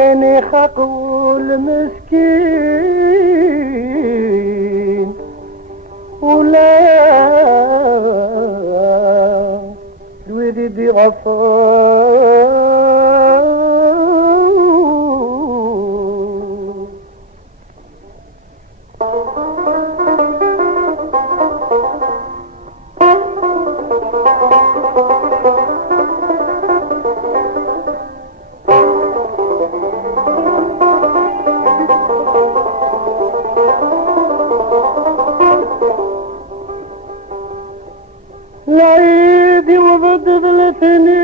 عيني خقول مسكين ولا الوديد غفار. العيد وبد بالاثنين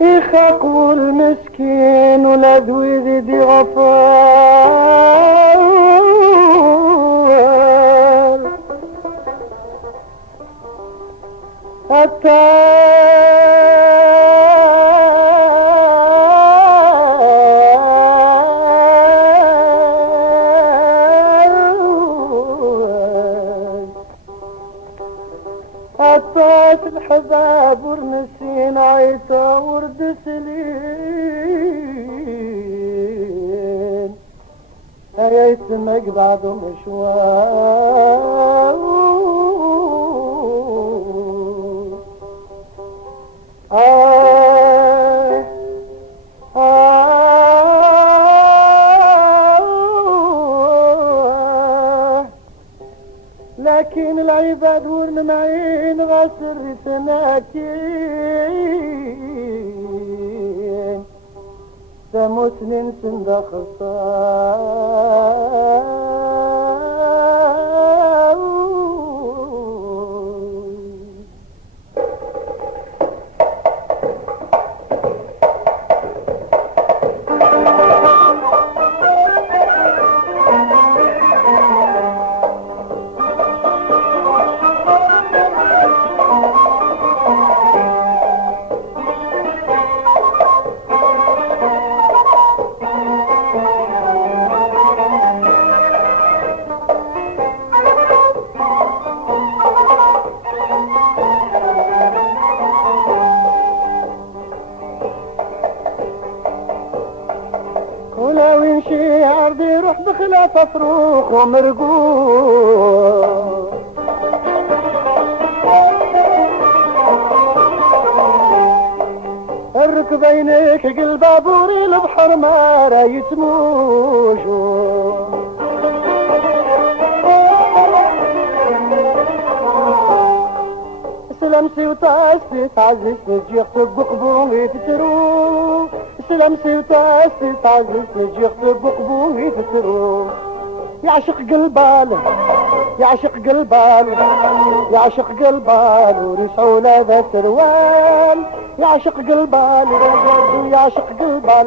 يخاقوا المسكين ولا ذوي ذي غفار. حتى عطات الحباب ورنسين عيطة ورد سليم هيا يسمك بعض مشوار. لكن العباد ورن معين غاسر سناكين سموت ننسن دا خصار. ولو يمشي عرضي يروح بخلاف صروخ ومرقوق. الركبينك قلب بوري البحر ما رايت موجو. سلمسي وطاسي تعزز تجيخ بقبوغي تترو. سلمسي وطاسي تعزز تجيخ بقبوغي تترو. يعشق قلبال يعشق قلبال يعشق قلبال ورسعوا ذا سروال. يعشق قلبال يعشق قلبال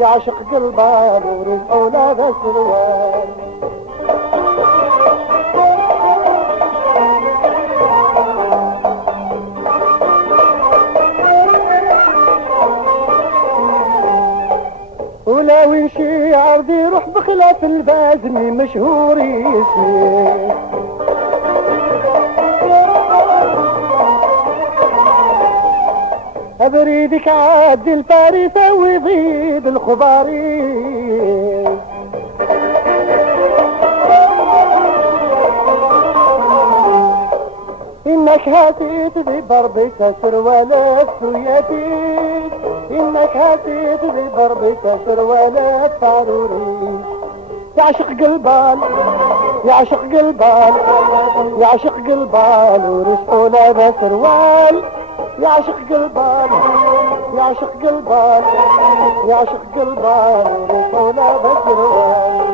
يعشق قلبال ورسعوا ذا سروال. ولو يمشي عرضي يروح بخلاف البازمي مشهور اسمي. بريدك عاد الفارسة ويضيد الخباري. إنك هاتيت بضربك سروالات سوياتيت. إنك هاتيت بضربك سروالات فاروري. يعشق قلبال يعشق قلبال يعشق قلبال ورسعوا لا سروال. يعشق قلبال يعشق قلبال يعشق قلبال ورسعوا لا سروال.